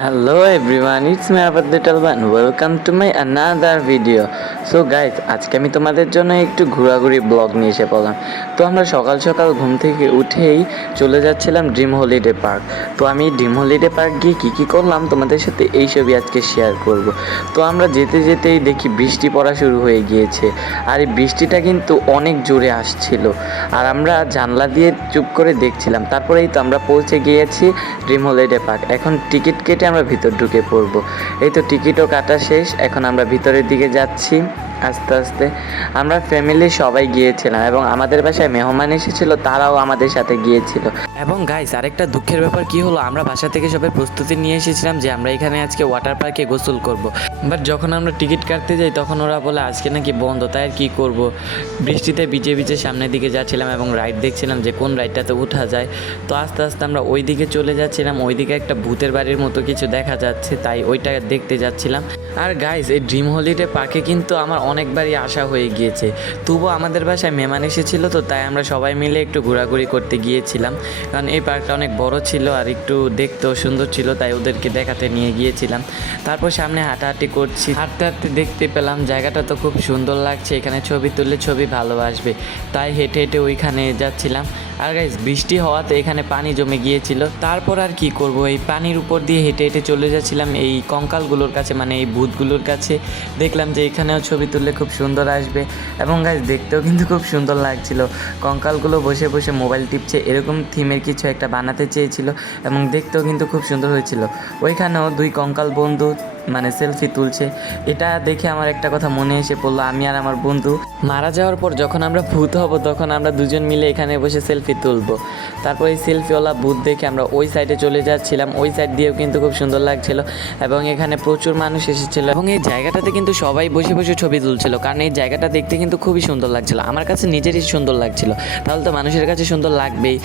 Everyone, it's me Abad Little One. Welcome to my another video. So guys, আজকে আমি তোমাদের জন্য একটু ঘোরাঘুরি ব্লগ নিয়ে এসে পড়লাম। তো আমরা সকাল সকাল ঘুম থেকে উঠেই চলে যাচ্ছিলাম ড্রিম হলিডে পার্ক তো আমি ড্রিম হলিডে পার্ক গিয়ে কী কী করলাম তোমাদের সাথে এই ছবি আজকে শেয়ার করব। তো আমরা যেতে যেতেই দেখি বৃষ্টি পড়া শুরু হয়ে গিয়েছে। আর এই বৃষ্টিটা কিন্তু অনেক জোরে আসছিল। আর আমরা জানলা দিয়ে চুপ করে দেখছিলাম। তারপরেই তো আমরা পৌঁছে গিয়েছি ড্রিম হলিডে পার্ক এখন টিকিট কেটে আমরা ভিতর ঢুকে পড়ব। এই তো টিকিটও কাটা শেষ এখন আমরা ভিতরের দিকে যাচ্ছি। আস্তে আস্তে আমরা ফ্যামিলি সবাই গিয়েছিলাম এবং আমাদের বাসায় মেহমান এসেছিল, তারাও আমাদের সাথে গিয়েছিল। এবং গাইস আরেকটা দুঃখের ব্যাপার কি হলো? আমরা বাসা থেকে সবাই প্রস্তুতি নিয়ে এসেছিলাম যে আমরা এখানে আজকে ওয়াটার পার্কে গোসল করব। বাট যখন আমরা টিকিট কাটতে যাই, তখন ওরা বলে, আজকে নাকি বন্ধ, তাই আর কি করব? বৃষ্টিতে ভিজে ভিজে সামনের দিকে যাচ্ছিলাম এবং রাইড দেখছিলাম যে কোন রাইডটাতে ওঠা যায়। তো আস্তে আস্তে আমরা ওই দিকে চলে যাচ্ছিলাম, ওই দিকে একটা ভূতের বাড়ির মতো কিছু দেখা যাচ্ছে, তাই ওইটা দেখতে যাচ্ছিলাম। আর গাইস এই ড্রিম হলিডে পার্কে কিন্তু আমার অনেকবারই আসা হয়ে গিয়েছে। তবুও আমাদের বাসায় মেহমান এসেছিল তো তাই আমরা সবাই মিলে একটু ঘোরাঘুরি করতে গিয়েছিলাম। কারণ এই পার্কটা অনেক বড় ছিল আর একটু দেখতেও সুন্দর ছিল তাই ওদেরকে দেখাতে নিয়ে গিয়েছিলাম। তারপর সামনে হাঁটাহাঁটি করছি। হাঁটতে হাঁটতে দেখতে পেলাম জায়গাটা তো খুব সুন্দর লাগছে। এখানে ছবি তুললে ছবি ভালো আসবে। তাই হেঁটে হেঁটে ওইখানে যাচ্ছিলাম। আর গাইজ বৃষ্টি হওয়াতে এখানে পানি জমে গিয়েছিল। তারপর আর কি করব? এই পানির উপর দিয়ে হেঁটে হেঁটে চলে যাচ্ছিলাম এই কঙ্কালগুলোর কাছে মানে এই ভূতগুলোর কাছে। দেখলাম যে এখানেও ছবি তুললে খুব সুন্দর আসবে। এবং গাইজ দেখতেও কিন্তু খুব সুন্দর লাগছিল। কঙ্কালগুলো বসে বসে মোবাইল টিপছে, এরকম থিমের কিছু একটা বানাতে চেয়েছিল এবং দেখতেও কিন্তু খুব সুন্দর হয়েছিল। ওইখানেও দুই কঙ্কাল বন্ধু মানে সেলফি তুলছে। এটা দেখে আমার একটা কথা মনে এসে পড়ল, আমি আর আমার বন্ধু। মারা যাওয়ার পর যখন আমরা ভূত হব, তখন আমরা দুজন মিলে এখানে বসে সেলফি তুলবো। তারপর এই সেলফিওয়ালা ভূত দেখে আমরা ওই সাইডে চলে যাচ্ছিলাম। ওই সাইড দিয়েও কিন্তু খুব সুন্দর লাগছিল এবং এখানে প্রচুর মানুষ এসেছিল এবং এই জায়গাটাতে কিন্তু সবাই বসে বসে ছবি তুলছিল। কারণ এই জায়গাটা দেখতে কিন্তু খুবই সুন্দর লাগছিল। আমার কাছে নিজেরই সুন্দর লাগছিল। তাহলে তো মানুষের কাছে সুন্দর লাগবেই।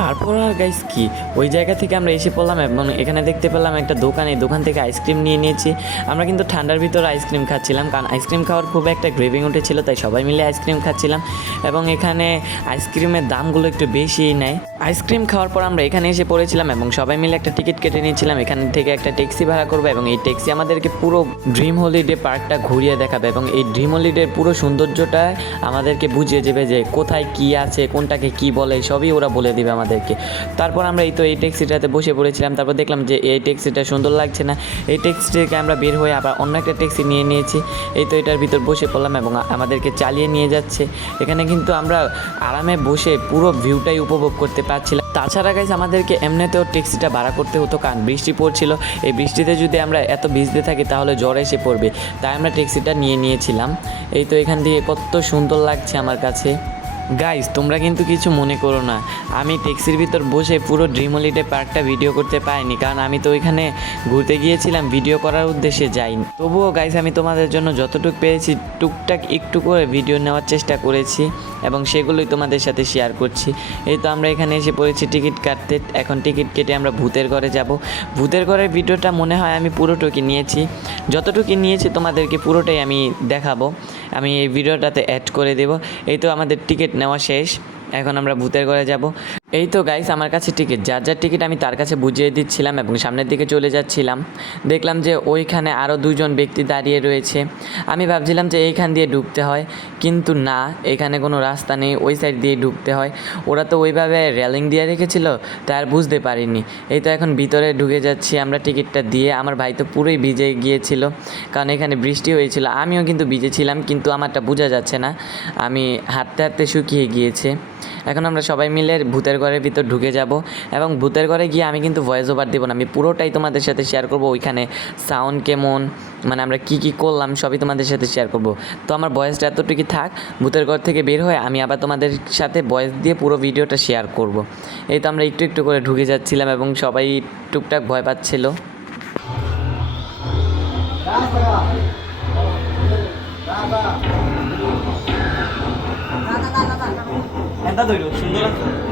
তারপর আর গাইস কি? ওই জায়গা থেকে আমরা এসে পড়লাম এবং এখানে দেখতে পেলাম একটা দোকান। দোকান থেকে আইসক্রিম নিয়ে নিয়েছি। আমরা কিন্তু ঠান্ডার ভিতর আইসক্রিম খাচ্ছিলাম, কারণ আইসক্রিম খাওয়ার খুব একটা গ্রেভিং উঠেছিল, তাই সবাই মিলে আইসক্রিম খাচ্ছিলাম এবং এখানে আইসক্রিমের দামগুলো একটু বেশিই নেয়। আইসক্রিম খাওয়ার পর আমরা এখানে এসে পড়েছিলাম এবং সবাই মিলে একটা টিকিট কেটে নিয়েছিলাম। এখান থেকে একটা ট্যাক্সি ভাড়া করব এবং এই ট্যাক্সি আমাদেরকে পুরো ড্রিম হলিডে পার্কটা ঘুরিয়ে দেখাবে এবং এই ড্রিম হলিডের পুরো সৌন্দর্যটা আমাদেরকে বুঝিয়ে দেবে যে কোথায় কি আছে, কোনটাকে কি বলে, সবই ওরা বলে দেবে আমাদেরকে। তারপর আমরা এই তো এই ট্যাক্সিটাতে বসে পড়েছিলাম, তারপর দেখলাম যে এই ট্যাক্সিটা সুন্দর লাগছে না। এই ট্যাক্সি থেকে আমরা বের হয়ে আবার অন্য একটা ট্যাক্সি নিয়ে নিয়েছি। এই তো এটার ভিতর বসে পড়লাম এবং আমাদেরকে চালিয়ে নিয়ে যাচ্ছে। এখানে কিন্তু আমরা আরামে বসে পুরো ভিউটাই উপভোগ করতে পারছিলাম। তাছাড়া গাইজ আমাদেরকে এমনিতেও ট্যাক্সিটা ভাড়া করতে হতো, কারণ বৃষ্টি পড়ছিল। এই বৃষ্টিতে যদি আমরা এত ভিজতে থাকি, তাহলে জ্বর এসে পড়বে। তাই আমরা ট্যাক্সিটা নিয়ে নিয়েছিলাম। এই তো এখান থেকে কত সুন্দর লাগছে আমার কাছে। গাইস তোমরা কিন্তু কিছু মনে করো না। আমি ট্যাক্সির ভিতর বসে পুরো ড্রিম হলিডে পার্কটা ভিডিও করতে পারিনি, কারণ আমি তো ওইখানে ঘুরতে গিয়েছিলাম ভিডিও করার উদ্দেশ্যে যাইনি। তবুও গাইস আমি তোমাদের জন্য যতটুকু পেরেছি, টুকটাক একটু করে ভিডিও নেওয়ার চেষ্টা করেছি এবং সেগুলোই তোমাদের সাথে শেয়ার করছি। এই তো আমরা এখানে এসে পড়েছি টিকিট কাটতে। এখন টিকিট কেটে আমরা ভূতের ঘরে যাব। ভূতের ঘরের ভিডিওটা মনে হয় আমি পুরোটুকি নিয়েছি। যতটুকু নিয়েছি, তোমাদেরকে পুরোটাই আমি দেখাবো। আমি এই ভিডিওটাতে অ্যাড করে দেব। এই তো আমাদের টিকিট নেওয়া শেষ। এখন আমরা ভূতের ঘরে যাব। এই তো গাইস আমার কাছে টিকিট যার যার টিকিট আমি তার কাছে বুঝিয়ে দিচ্ছিলাম এবং সামনের দিকে চলে যাচ্ছিলাম। দেখলাম যে ওইখানে আরও দুজন ব্যক্তি দাঁড়িয়ে রয়েছে। আমি ভাবছিলাম যে এইখান দিয়ে ঢুকতে হয়, কিন্তু না, এখানে কোনো রাস্তা নেই, ওই সাইড দিয়ে ঢুকতে হয়। ওরা তো ওইভাবে রেলিং দিয়ে রেখেছিল তাই আর বুঝতে পারিনি। এই তো এখন ভিতরে ঢুকে যাচ্ছি আমরা টিকিটটা দিয়ে। আমার ভাই তো পুরোই ভিজে গিয়েছিল, কারণ এখানে বৃষ্টি হয়েছিল। আমিও কিন্তু ভিজেছিলাম কিন্তু আমারটা বোঝা যাচ্ছে না। আমি হাঁটতে হাঁটতে শুকিয়ে গিয়েছে। এখন আমরা সবাই মিলে ভূতের ঘরের ভিতর ঢুকে যাব এবং ভূতের ঘরে গিয়ে আমি কিন্তু ভয়েস ওভার দেবো না। আমি পুরোটাই তোমাদের সাথে শেয়ার করব ওইখানে সাউন্ড কেমন মানে আমরা কি কি করলাম সবই তোমাদের সাথে শেয়ার করব। তো আমার ভয়েসটা এতটুকু থাক, ভূতের ঘর থেকে বের হয়ে আমি আবার তোমাদের সাথে ভয়েস দিয়ে পুরো ভিডিওটা শেয়ার করব। এই তো আমরা একটু একটু করে ঢুকে যাচ্ছিলাম এবং সবাই টুকটাক ভয় পাচ্ছিল। এটা ধরো সুন্দর আছে বলতে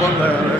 Bangladesh.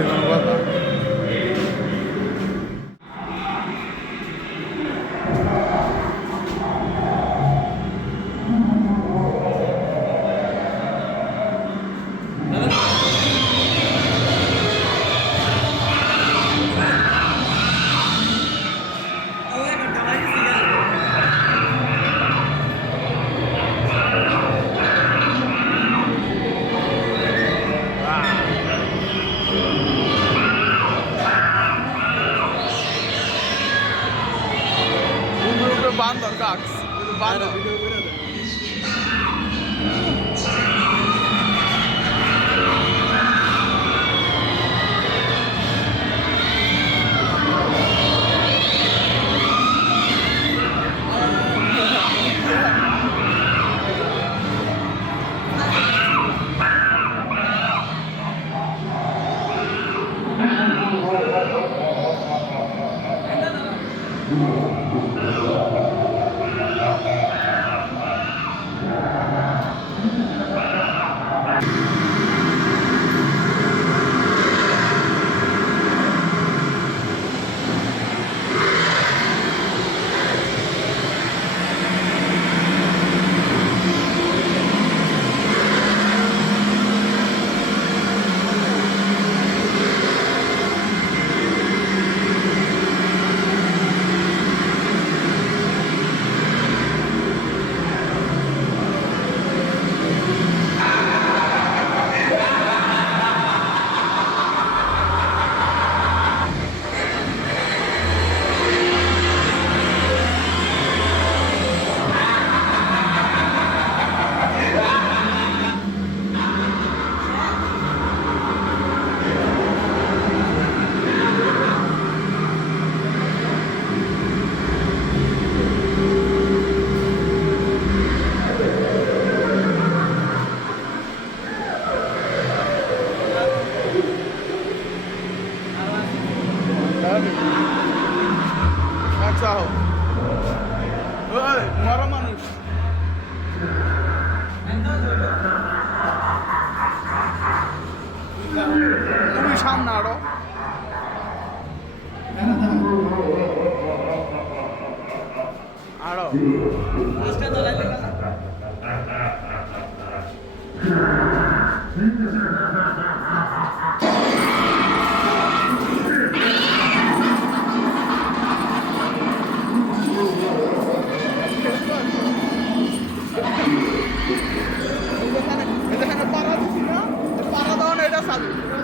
আরও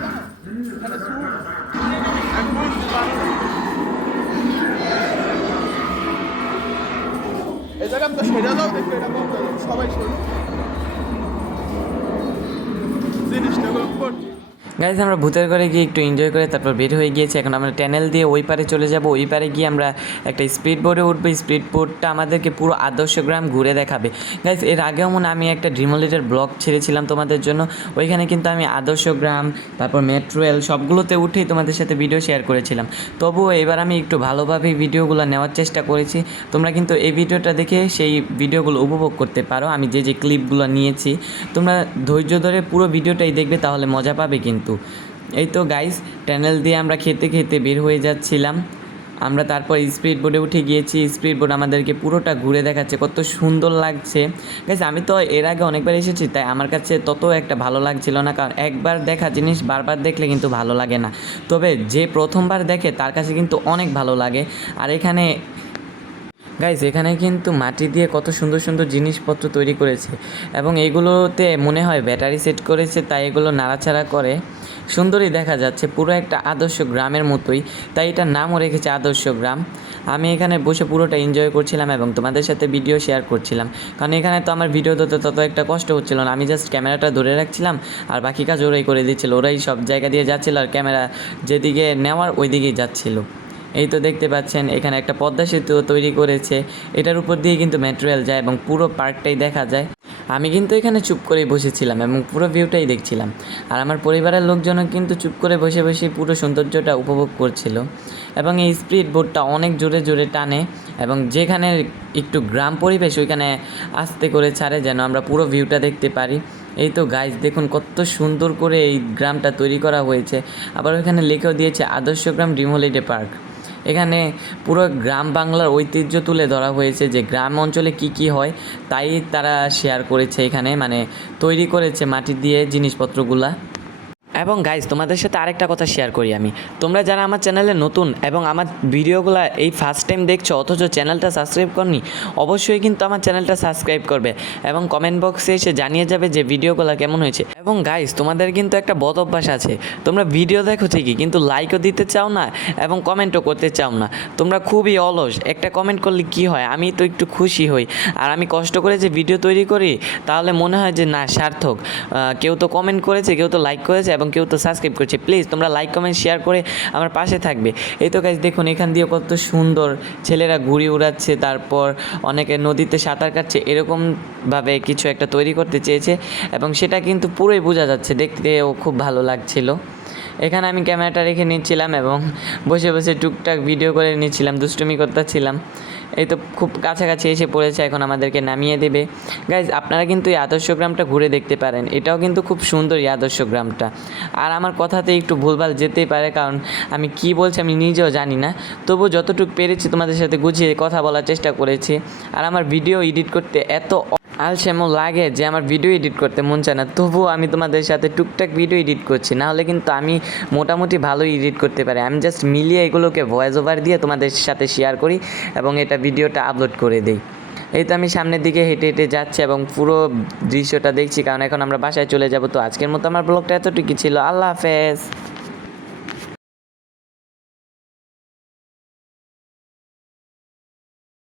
আমরা সেটা দাও দেখবে এটা। সবাই সেরে জিনিসটা করছি গাইজ আমরা ভূতের ঘরে গিয়ে একটু এনজয় করে তারপর বের হয়ে গিয়েছি। এখন আমরা ট্যানেল দিয়ে ওই পারে চলে যাব। ওই পারে গিয়ে আমরা একটা স্পিড বোর্ডে উঠবো। স্পিড বোর্ডটা আমাদেরকে পুরো আদর্শ গ্রাম ঘুরে দেখাবে। গাইজ এর আগেও মনে আমি একটা ড্রিমোলেটের ব্লগ ছেড়েছিলাম তোমাদের জন্য। ওইখানে কিন্তু আমি আদর্শ গ্রাম, তারপর মেট্রো রেল সবগুলোতে উঠেই তোমাদের সাথে ভিডিও শেয়ার করেছিলাম। তবুও এবার আমি একটু ভালোভাবে ভিডিওগুলো নেওয়ার চেষ্টা করেছি। তোমরা কিন্তু এই ভিডিওটা দেখে সেই ভিডিওগুলো উপভোগ করতে পারো। আমি যে যে ক্লিপগুলো নিয়েছি, তোমরা ধৈর্য ধরে পুরো ভিডিওটাই দেখবে, তাহলে মজা পাবে কিন্তু। এই তো গাইস ট্যানেল দিয়ে আমরা খেতে খেতে বের হয়ে যাচ্ছিলাম। আমরা তারপর স্পিড বোর্ডে উঠে গিয়েছি। স্পিড বোর্ড আমাদেরকে পুরোটা ঘুরে দেখাচ্ছে, কত সুন্দর লাগছে। গাইস আমি তো এর আগে অনেকবার এসেছি, তাই আমার কাছে তত একটা ভালো লাগছিল না, কারণ একবার দেখা জিনিস বারবার দেখলে কিন্তু ভালো লাগে না। তবে যে প্রথমবার দেখে, তার কাছে কিন্তু অনেক ভালো লাগে। আর এখানে গাইস এখানে কিন্তু মাটি দিয়ে কত সুন্দর সুন্দর জিনিসপত্র তৈরি করেছে। এবং এইগুলোতে মনে হয় ব্যাটারি সেট করেছে, তাই এগুলো নাড়াচাড়া করে সুন্দরই দেখা যাচ্ছে। পুরো একটা আদর্শ গ্রামের মতোই, তাই এটার নামও রেখেছে আদর্শ গ্রাম। আমি এখানে বসে পুরোটা এনজয় করছিলাম এবং তোমাদের সাথে ভিডিও শেয়ার করছিলাম। কারণ এখানে তো আমার ভিডিও দিতে তত একটা কষ্ট হচ্ছিল না। আমি জাস্ট ক্যামেরাটা ধরে রাখছিলাম আর বাকি কাজ ওরাই করে দিচ্ছিল। ওরাই সব জায়গা দিয়ে যাচ্ছিল আর ক্যামেরা যেদিকে নেওয়ার ওই দিকেই যাচ্ছিল। এই তো দেখতে পাচ্ছেন, এখানে একটা পদ্মা সেতু তৈরি করেছে। এটার উপর দিয়ে কিন্তু মেট্রো রেল যায় এবং পুরো পার্কটাই দেখা যায়। আমি কিন্তু এখানে চুপ করেই বসেছিলাম এবং পুরো ভিউটাই দেখছিলাম। আর আমার পরিবারের লোকজনও কিন্তু চুপ করে বসে বসে পুরো সৌন্দর্যটা উপভোগ করছিল। এবং এই স্পিড বোটটা অনেক জোরে জোরে টানে এবং যেখানে একটু গ্রাম পরিবেশ, ওইখানে আস্তে করে ছাড়ে যেন আমরা পুরো ভিউটা দেখতে পারি। এই তো গাইজ দেখুন কত সুন্দর করে এই গ্রামটা তৈরি করা হয়েছে। আবার ওইখানে লিখেও দিয়েছে আদর্শ গ্রাম ডিমোলিডে পার্ক। এখানে পুরো গ্রাম বাংলার ঐতিহ্য তুলে ধরা হয়েছে যে গ্রাম অঞ্চলে কি কি হয়, তাই তারা শেয়ার করেছে এখানে। মানে তৈরি করেছে মাটি দিয়ে জিনিসপত্রগুলা। এবং গাইজ তোমাদের সাথে আরেকটা কথা শেয়ার করি আমি। তোমরা যারা আমার চ্যানেলে নতুন এবং আমার ভিডিওগুলো এই ফার্স্ট টাইম দেখছ, অথচ চ্যানেলটা সাবস্ক্রাইব করনি, অবশ্যই কিন্তু আমার চ্যানেলটা সাবস্ক্রাইব করবে এবং কমেন্ট বক্সে এসে জানিয়ে যাবে যে ভিডিওগুলো কেমন হয়েছে। এবং গাইজ তোমাদের কিন্তু একটা বদ অভ্যাস আছে। তোমরা ভিডিও দেখো ঠিকই, কিন্তু লাইকও দিতে চাও না এবং কমেন্টও করতে চাও না। তোমরা খুবই অলস, একটা কমেন্ট করলে কি হয়? আমি তো একটু খুশি হই। আর আমি কষ্ট করে যে ভিডিও তৈরি করি, তাহলে মনে হয় যে না, সার্থক। কেউ তো কমেন্ট করেছে, কেউ তো লাইক করেছে এবং কেউ তো সাবস্ক্রাইব করছে। প্লিজ তোমরা লাইক কমেন্ট শেয়ার করে আমার পাশে থাকবে। এই তো গাইজ দেখুন, এখান দিয়ে কত সুন্দর ছেলেরা ঘুড়ি উড়াচ্ছে, তারপর অনেকে নদীতে সাঁতার কাটছে এরকমভাবে কিছু একটা তৈরি করতে চেয়েছে, এবং সেটা কিন্তু পুরোই বোঝা যাচ্ছে। দেখতেও খুব ভালো লাগছিল। এখানে আমি ক্যামেরাটা রেখে নিচ্ছিলাম এবং বসে বসে টুকটাক ভিডিও করে নিচ্ছিলাম, দুষ্টুমি করতেছিলাম। এই তো খুব কাছাকাছি এসে পড়েছে, এখন আমাদেরকে নামিয়ে দেবে। গাইজ আপনারা কিন্তু এই আদর্শ গ্রামটা ঘুরে দেখতে পারেন। এটাও কিন্তু খুব সুন্দর এই আদর্শ গ্রামটা। আর আমার কথাতে একটু ভুলভাল যেতেই পারে, কারণ আমি কি বলছি আমি নিজেও জানি না। তবু যতটুকু পেরেছি তোমাদের সাথে গুছিয়ে কথা বলার চেষ্টা করেছি। আর আমার ভিডিও এডিট করতে এত আলসেমো লাগে যে আমার ভিডিও এডিট করতে মন চায় না। তবুও আমি তোমাদের সাথে টুকটাক ভিডিও এডিট করছি। না হলে কিন্তু আমি মোটামুটি ভালোই এডিট করতে পারি। আমি জাস্ট মিলিয়ে এগুলোকে ভয়েস ওভার দিয়ে তোমাদের সাথে শেয়ার করি এবং এটা ভিডিওটা আপলোড করে দিই। এই তো আমি সামনের দিকে হেঁটে হেঁটে যাচ্ছি এবং পুরো দৃশ্যটা দেখছি। কারণ এখন আমরা বাসায় চলে যাব। তো আজকের মতো আমার ব্লগটা এতটুকু ছিল। আল্লাহ হাফেজ।